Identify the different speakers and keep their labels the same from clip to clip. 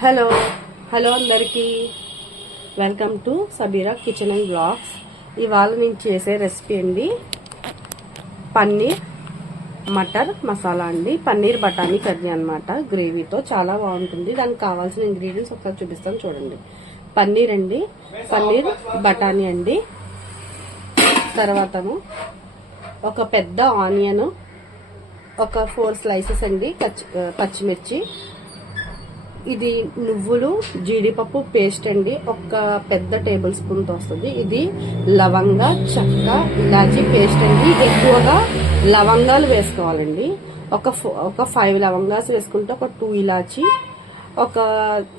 Speaker 1: Hello hello అందరికీ. Welcome to Sabira kitchen and blogs ఇవాళ నేను చేసే రెసిపీ అండి పన్నీర్ మటర్ మసాలా అండి. పన్నీర్ బఠానీ కర్రీ అనమాట గ్రేవీతో చాలా బాగుంటుంది. దానికి కావాల్సిన ఇంగ్రీడియంట్స్ ఒకసారి చూపిస్తాను చూడండి. పన్నీర్ అండి పన్నీర్ బఠానీ అండి. తర్వాతము ఒక పెద్ద ఆనియన్ ఒక ఫోర్ స్లైసెస్ అండి పచ్చి పచ్చిమిర్చి ఇది నువ్వులు జీడిపప్పు పేస్ట్ అండి. ఒక పెద్ద టేబుల్ స్పూన్తో వస్తుంది ఇది లవంగ చెక్క ఇలాచీ పేస్ట్ అండి. ఎక్కువగా లవంగాలు వేసుకోవాలండి. ఒక ఒక ఫైవ్ లవంగాస్ వేసుకుంటే ఒక టూ ఇలాచి ఒక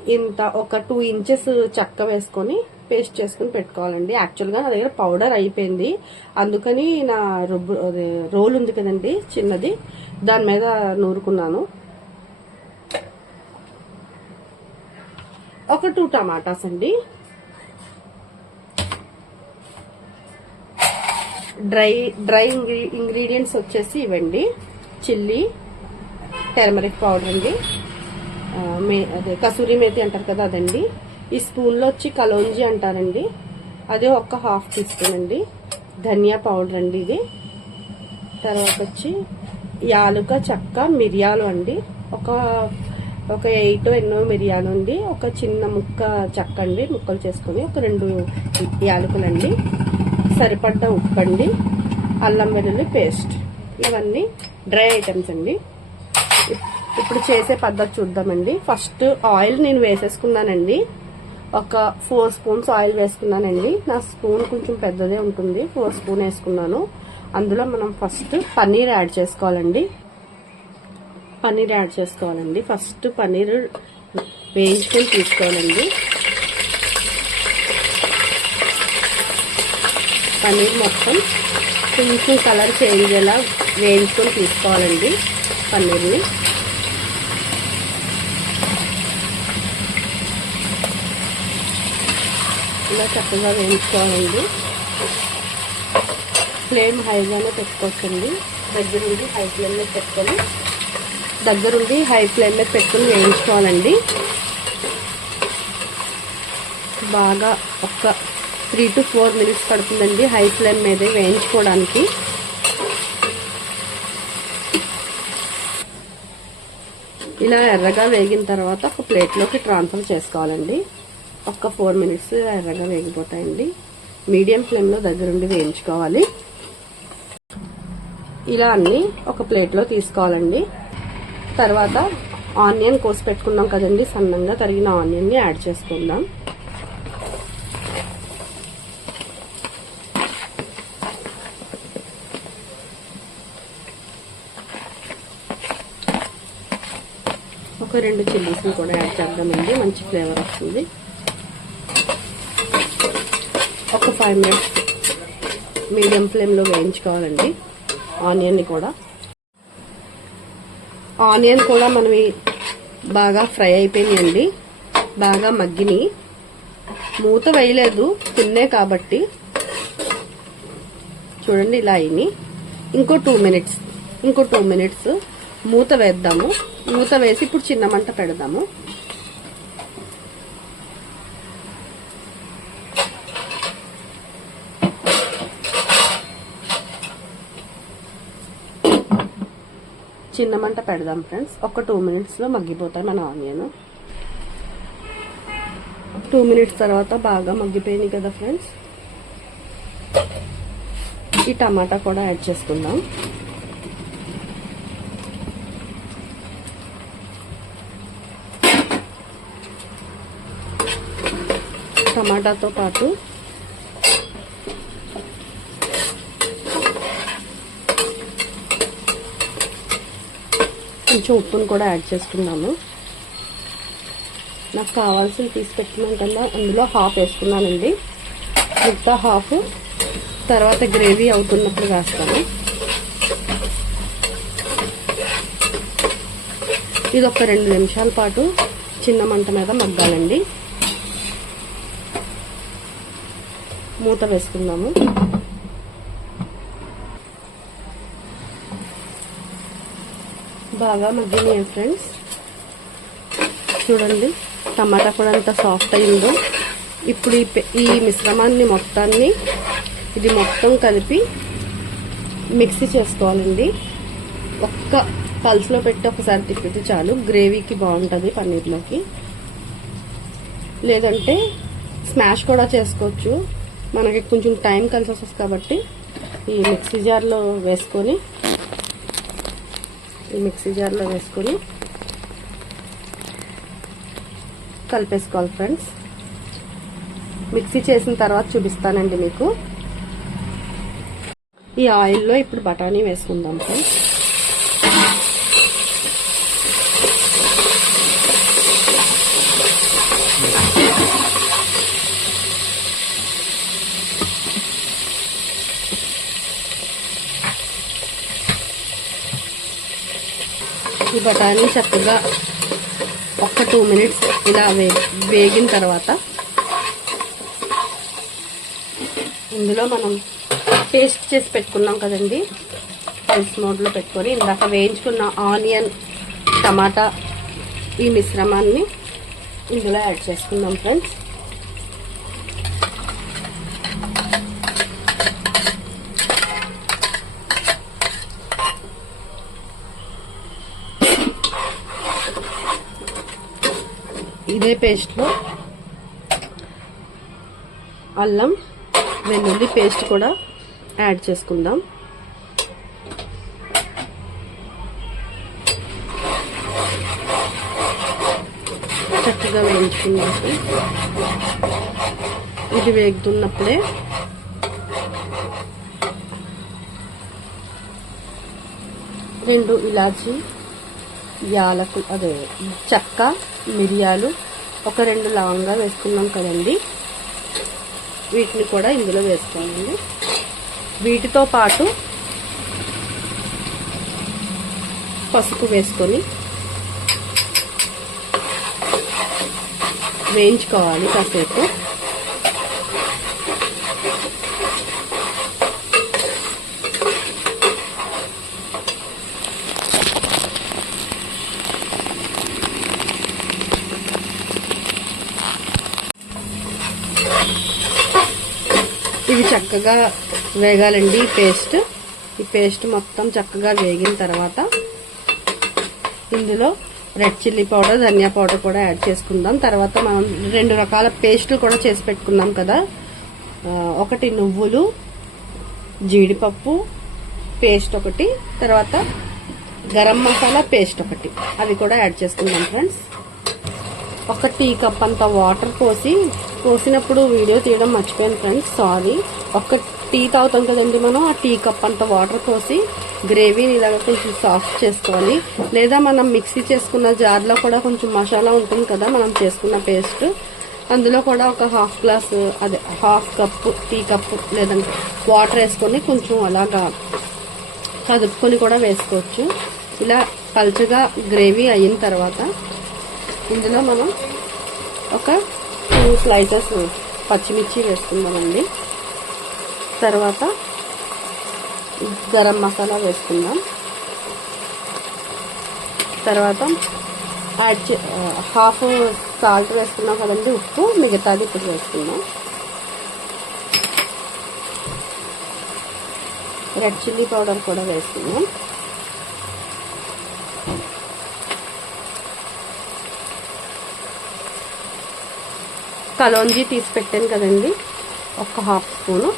Speaker 1: ఇంత ఒక టూ ఇంచెస్ చెక్క వేసుకొని పేస్ట్ చేసుకుని పెట్టుకోవాలండి. యాక్చువల్గా నా దగ్గర పౌడర్ అయిపోయింది. అందుకని నా రుబ్బు అదే రోల్ ఉంది కదండి చిన్నది. దాని మీద నూరుకున్నాను. ఒక టూ టమాటాస్ అండి. డ్రై డ్రై ఇంగ్రీడియంట్స్ వచ్చేసి ఇవ్వండి. చిల్లీ టెర్మరిక్ పౌడర్ అండి. మే అదే కసూరి మేతి అంటారు కదా అదండి. ఈ స్పూన్లో వచ్చి కలోంజీ అంటారండి. అదే ఒక హాఫ్ టీ స్పూన్ అండి. ధనియా పౌడర్ అండి ఇది. తర్వాత వచ్చి యాలుక చెక్క మిరియాలు అండి. ఒక ఒక ఎయిట్ ఎన్నో మిరియాలు అండి. ఒక చిన్న ముక్క చెక్క అండి ముక్కలు చేసుకొని ఒక రెండు యాలకులండి సరిపడ్డ ఉప్పు అండి అల్లం వెల్లుల్లి పేస్ట్. ఇవన్నీ డ్రై ఐటమ్స్ అండి. ఇప్పుడు చేసే పద్ధతి చూద్దామండి. ఫస్ట్ ఆయిల్ నేను వేసేసుకున్నానండి. ఒక ఫోర్ స్పూన్స్ ఆయిల్ వేసుకున్నానండి. నా స్పూన్ కొంచెం పెద్దదే ఉంటుంది. ఫోర్ స్పూన్ వేసుకున్నాను. అందులో మనం ఫస్ట్ పన్నీర్ యాడ్ చేసుకోవాలండి. పన్నీర్ యాడ్ చేసుకోవాలండి. ఫస్ట్ పన్నీర్ వేయించుకొని తీసుకోవాలండి. పన్నీర్ మొత్తం కొంచెం కలర్ చేంజ్ అయ్యేలా వేయించుకొని తీసుకోవాలండి పన్నీర్ని. ఇలా చక్కగా వేయించుకోవాలండి. ఫ్లేమ్ హైగానే పెట్టుకోవచ్చండి. దగ్గరుండి హై ఫ్లేమ్లో పెట్టుకొని దగ్గరుండి హై ఫ్లేమ్లో మీద పెట్టుకొని వేయించుకోవాలండి. బాగా ఒక త్రీ టు ఫోర్ మినిట్స్ పడుతుందండి హై ఫ్లేమ్ మీదే వేయించుకోవడానికి. ఇలా ఎర్రగా వేగిన తర్వాత ఒక ప్లేట్లోకి ట్రాన్స్ఫర్ చేసుకోవాలండి. ఒక ఫోర్ మినిట్స్ ఎర్రగా వేగిపోతాయండి. మీడియం ఫ్లేమ్లో దగ్గరుండి వేయించుకోవాలి. ఇలా అన్నీ ఒక ప్లేట్లో తీసుకోవాలండి. తర్వాత ఆనియన్ కోసి పెట్టుకున్నాం కదండి సన్నంగా తరిగిన ఆనియన్ని యాడ్ చేసుకుందాం. ఒక రెండు చిల్లీస్ని కూడా యాడ్ చేద్దామండి మంచి ఫ్లేవర్ వస్తుంది. ఒక ఫైవ్ మినిట్స్ మీడియం ఫ్లేమ్లో వేయించుకోవాలండి ఆనియన్ని కూడా. ఆనియన్ కూడా మనవి బాగా ఫ్రై అయిపోయినాయండి. బాగా మగ్గిని మూత వేయలేదు తిన్నే కాబట్టి. చూడండి ఇలా అయినాయి ఇంకో టూ మినిట్స్ ఇంకో టూ మినిట్స్. మూత వేద్దాము. మూత వేసి ఇప్పుడు చిన్న మంట పెడదాము. చిన్న మంట పెడదాం ఫ్రెండ్స్. ఒక టూ మినిట్స్లో మగ్గిపోతాయి మన ఆనియన్. టూ మినిట్స్ తర్వాత బాగా మగ్గిపోయినాయి కదా ఫ్రెండ్స్. ఈ టమాటా కూడా యాడ్ చేసుకుందాం. టమాటాతో పాటు కొంచెం ఉప్పును కూడా యాడ్ చేసుకున్నాము నాకు కావాల్సిన తీసి పెట్టుకున్నాకల్లా అందులో హాఫ్ వేసుకున్నానండి. మిగతా హాఫ్ తర్వాత గ్రేవీ అవుతున్నప్పుడు వేస్తాను. ఇది ఒక రెండు నిమిషాల పాటు చిన్న మంట మీద మగ్గాలండి. మూత వేసుకుందాము. బాగా మగ్గినాయి ఫ్రెండ్స్. చూడండి టమాటా కూడా అంత సాఫ్ట్ అయిందో. ఇప్పుడు ఈ ఈ మిశ్రమాన్ని మొత్తాన్ని ఇది మొత్తం కలిపి మిక్సీ చేసుకోవాలండి. ఒక్క పల్స్లో పెట్టి ఒకసారి తిప్పితే చాలు. గ్రేవీకి బాగుంటుంది పన్నీర్లోకి. లేదంటే స్మాష్ కూడా చేసుకోవచ్చు. మనకి కొంచెం టైం కలిసి వస్తుంది కాబట్టి ఈ మిక్సీ జార్లో వేసుకొని ఈ మిక్సీ జార్లో వేసుకొని కలిపేసుకోవాలి ఫ్రెండ్స్. మిక్సీ చేసిన తర్వాత చూపిస్తానండి మీకు. ఈ ఆయిల్లో ఇప్పుడు బఠానీ వేసుకుందాం ఫ్రెండ్స్. ఈ బఠానీ చక్కగా ఒక్క టూ మినిట్స్ ఇలా వే వేగిన తర్వాత ఇందులో మనం పేస్ట్ చేసి పెట్టుకున్నాం కదండి. పల్స్ మోడ్లో పెట్టుకొని ఇందాక వేయించుకున్న ఆనియన్ టమాటా ఈ మిశ్రమాన్ని ఇందులో యాడ్ చేసుకుందాం ఫ్రెండ్స్. ఇదే పేస్ట్లో అల్లం వెల్లుల్లి పేస్ట్ కూడా యాడ్ చేసుకుందాం. చక్కగా వేయించుకుందాం ఇది వేగుతున్నప్పుడే రెండు ఇలాచి యాలకు అదే చెక్క మిరియాలు ఒక రెండు లవంగా వేసుకున్నాం కదండి. వీటిని కూడా ఇందులో వేసుకోండి వీటితో పాటు పసుపు వేసుకొని వేయించుకోవాలి కాసేపు. ఇవి చక్కగా వేగాలండి ఈ పేస్ట్. ఈ పేస్ట్ మొత్తం చక్కగా వేగిన తర్వాత ఇందులో red chilli powder dhaniya powder కూడా యాడ్ చేసుకుందాం. తర్వాత మనం రెండు రకాల పేస్టులు కూడా చేసి పెట్టుకున్నాం కదా. ఒకటి నువ్వులు జీడిపప్పు పేస్ట్ ఒకటి తర్వాత గరం మసాలా పేస్ట్ ఒకటి. అది కూడా యాడ్ చేసుకుందాం ఫ్రెండ్స్. ఒక టీ కప్ అంత వాటర్ పోసి పోసినప్పుడు వీడియో తీయడం మర్చిపోయాను ఫ్రెండ్స్ సారీ. ఒక టీ తాగుతాం కదండి మనం ఆ టీ కప్ అంత వాటర్ పోసి గ్రేవీని ఇలాగ కొంచెం సాఫ్ట్ చేసుకోవాలి. లేదా మనం మిక్సీ చేసుకున్న జార్లో కూడా కొంచెం మసాలా ఉంటుంది కదా మనం చేసుకున్న పేస్ట్. అందులో కూడా ఒక హాఫ్ గ్లాస్ అదే హాఫ్ కప్పు టీ కప్పు లేదంటే వాటర్ వేసుకొని కొంచెం అలాగా కదుపుకొని కూడా వేసుకోవచ్చు. ఇలా పల్చగా గ్రేవీ అయిన తర్వాత ఇందులో మనం ఒక టూ స్లైసెస్ పచ్చిమిర్చి వేసుకుందామండి. తర్వాత గరం మసాలా వేసుకుందాం. తర్వాత యాడ్ హాఫ్ సాల్ట్ వేసుకున్నాం కదండి ఉప్పు మిగతాది ఇప్పుడు వేసుకుందాం. రెడ్ చిల్లీ పౌడర్ కూడా వేసుకుందాం. కలోంజీ తీసి పెట్టాను కదండి. ఒక హాఫ్ స్పూను.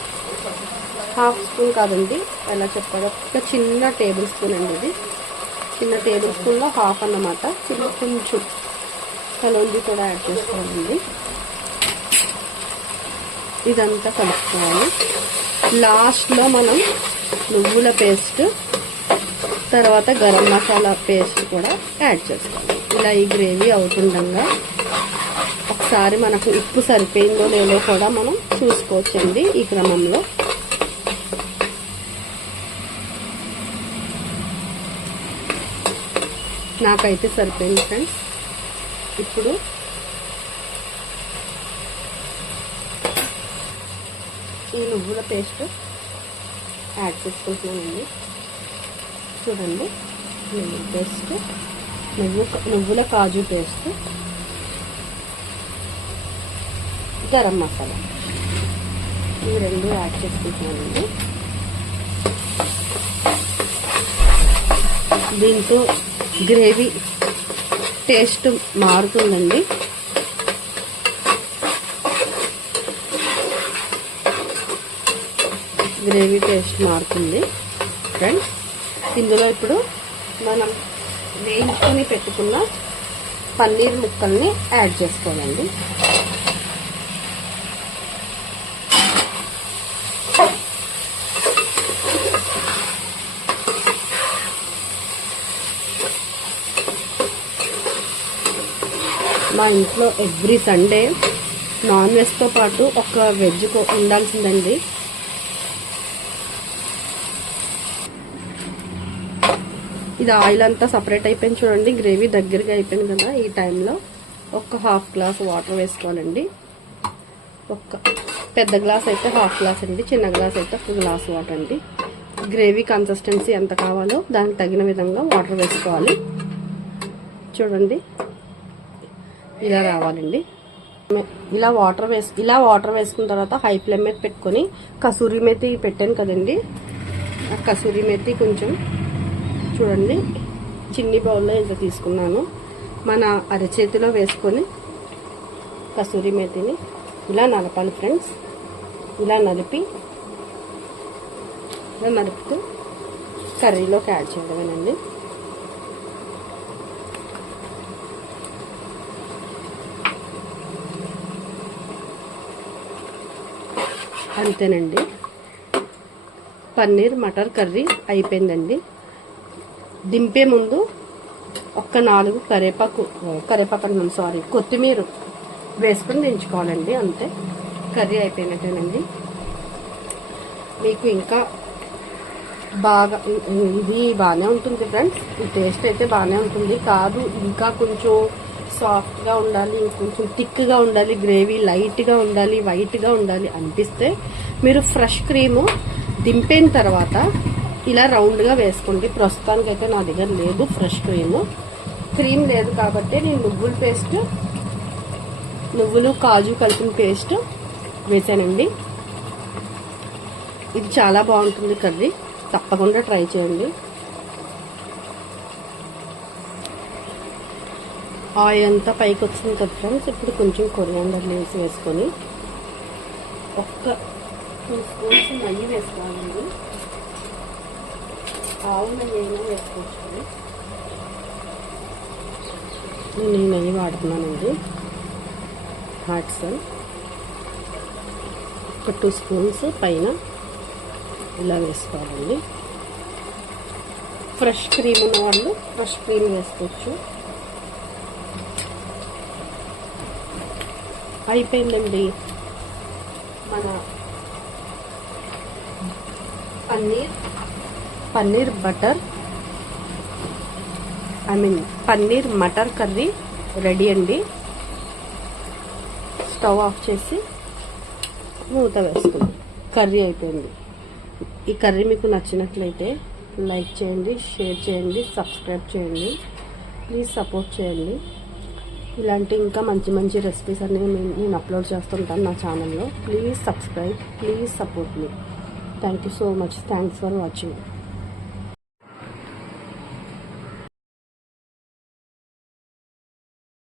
Speaker 1: హాఫ్ స్పూన్ కాదండి ఎలా చెప్పాలి. ఒక చిన్న టేబుల్ స్పూన్ అండి ఇది. చిన్న టేబుల్ స్పూన్లో హాఫ్ అన్నమాట. చిన్న కొంచెం కలోంజీ కూడా యాడ్ చేసుకోవాలండి. ఇదంతా కలుపుకోవాలి. లాస్ట్లో మనం నువ్వుల పేస్ట్ తర్వాత గరం మసాలా పేస్ట్ కూడా యాడ్ చేసుకోవాలి. ఇలా ఈ గ్రేవీ అవుతుండగా ఒకసారి మనకు ఉప్పు సరిపోయిందో లేదో కూడా మనం చూసుకోవచ్చండి ఈ క్రమంలో. నాకైతే సరిపోయింది ఫ్రెండ్స్. ఇప్పుడు ఈ నువ్వుల పేస్ట్ యాడ్ చేసుకుంటున్నానండి. చూడండి నువ్వుల పేస్ట్ నువ్వు నువ్వుల కాజు పేస్ట్ గరం మసాలా. ఈ రెండు యాడ్ చేసుకుంటున్నానండి. దీంతో గ్రేవీ టేస్ట్ మారుతుందండి. గ్రేవీ టేస్ట్ మారుతుంది ఫ్రెండ్స్ ఇందులో ఇప్పుడు మనం వేయించుకొని పెట్టుకున్న పన్నీర్ ముక్కల్ని యాడ్ చేసుకోవాలండి. మా ఇంట్లో ఎవ్రీ సండే నాన్ వెజ్తో పాటు ఒక వెజ్ ఉండాల్సిందండి. ఇది ఆయిల్ అంతా సపరేట్ అయిపోయింది చూడండి గ్రేవీ దగ్గరగా అయిపోయింది కదా ఈ టైంలో ఒక హాఫ్ గ్లాస్ వాటర్ వేసుకోవాలండి. ఒక పెద్ద గ్లాస్ అయితే హాఫ్ గ్లాస్ అండి చిన్న గ్లాస్ అయితే ఒక గ్లాస్ వాటర్ అండి. గ్రేవీ కన్సిస్టెన్సీ ఎంత కావాలో దానికి తగిన విధంగా వాటర్ వేసుకోవాలి. చూడండి. ఇలా రావాలండి. ఇలా వాటర్ వేసు ఇలా వాటర్ వేసుకున్న తర్వాత హై ఫ్లేమ్ మీద పెట్టుకొని కసూరి మెతి పెట్టాను కదండి. ఆ కసూరి మెతి కొంచెం చూడండి చిన్ని బౌల్లో ఇంత తీసుకున్నాను. మన అరచేతిలో వేసుకొని కసూరి మెతిని ఇలా నలపాలి ఫ్రెండ్స్. ఇలా నలిపి ఇలా నలుపుతూ కర్రీలోకి యాడ్ చేయడమేనండి. అంతేనండి. పన్నీర్ మటర్ కర్రీ అయిపోయిందండి. దింపే ముందు ఒక్క నాలుగు కరేపాకు కరేపాకు అన్నాను సారీ కొత్తిమీర వేసుకొని దించుకోవాలండి అంతే. కర్రీ అయిపోయినట్టేనండి. మీకు ఇంకా బాగా ఇది బాగానే ఉంటుంది ఫ్రెండ్స్. ఈ టేస్ట్ అయితే బాగానే ఉంటుంది. కాదు ఇంకా కొంచెం సాఫ్ట్గా ఉండాలి ఇంకొంచెం థిక్గా ఉండాలి గ్రేవీ లైట్గా ఉండాలి వైట్గా ఉండాలి అనిపిస్తే మీరు ఫ్రెష్ క్రీము దింపిన తర్వాత ఇలా రౌండ్గా వేసుకోండి. ప్రస్తుతానికైతే నా దగ్గర లేదు ఫ్రెష్ క్రీమ్. క్రీమ్ లేదు కాబట్టి నేను నువ్వుల పేస్ట్ నువ్వులు కాజు కలిపిన పేస్ట్ వేసానండి. ఇది చాలా బాగుంటుంది కర్రీ. తప్పకుండా ట్రై చేయండి. ఆయిల్ అంతా పైకి వచ్చింది కదా ఫ్రెండ్స్ ఇప్పుడు కొంచెం కొరియాండర్ లీవ్స్ వేసుకొని ఒక్క టూ స్పూన్స్ నెయ్యి వేసుకోవాలండి ఆవు నెయ్యి అయినా వేసుకోవచ్చు. నేను ఈ నెయ్యి వాడుతున్నానండి. హాట్సన్ ఒక టూ స్పూన్స్ పైన ఇలా వేసుకోవాలండి. ఫ్రెష్ క్రీమ్ ఉన్న వాళ్ళు ఫ్రెష్ క్రీమ్ వేసుకోవచ్చు. అయిపోయిందండి. మన paneer. Paneer butter. I mean paneer matar curry ready అండి. స్టవ్ ఆఫ్ చేసి మూత వేసుకుందాం. కర్రీ అయిపోయింది. ఈ కర్రీ మీకు నచ్చినట్లయితే లైక్ చేయండి షేర్ చేయండి సబ్స్క్రైబ్ చేయండి. ప్లీజ్ సపోర్ట్ చేయండి. ఇలాంటి ఇంకా మంచి మంచి రెసిపీస్ అనేవి నేను నేను అప్లోడ్ చేస్తుంటాను నా ఛానల్లో please subscribe please support me thank you so much thanks for watching